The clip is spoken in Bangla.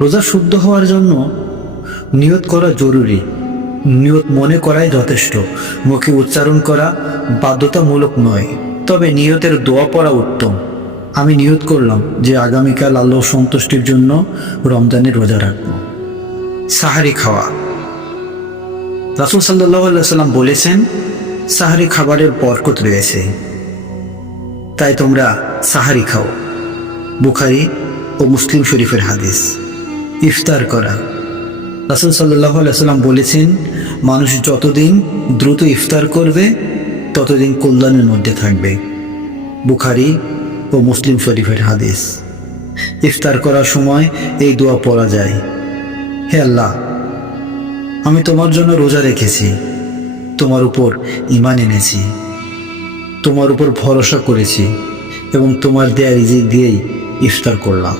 রোজা শুদ্ধ হওয়ার জন্য নিয়ত করা জরুরি। নিয়ত মনে করাই যথেষ্ট, মুখে উচ্চারণ করা বাধ্যতামূলক নয়। তবে নিয়তের দোয়া পড়া উত্তম। আমি নিয়ত করলাম যে আগামীকাল আল্লাহর সন্তুষ্টির জন্য রমজানের রোজা রাখব। সাহারি খাওয়া। রাসূল সাল্লাল্লাহু আলাইহি সাল্লাম বলেছেন, সাহারি খাবারের বরকত রয়েছে, তাই তোমরা সাহারি খাও। বুখারী ও মুসলিম শরীফের হাদিস। ইফতার করা। রাসূল সাল্লাল্লাহু আলাইহি সাল্লাম বলেছেন, মানুষ যতদিন দ্রুত ইফতার করবে ততদিন কল্যাণের মধ্যে থাকবে। বুখারী ও মুসলিম শরীফের হাদিস। ইফতার করার সময় এই দোয়া পড়া যায়, হে আল্লাহ, আমি তোমার জন্য রোজা রেখেছি, তোমার উপর ঈমান এনেছি, তোমার উপর ভরসা করেছি এবং তোমার দেয়া রিজিক দিয়েই ইফতার করলাম।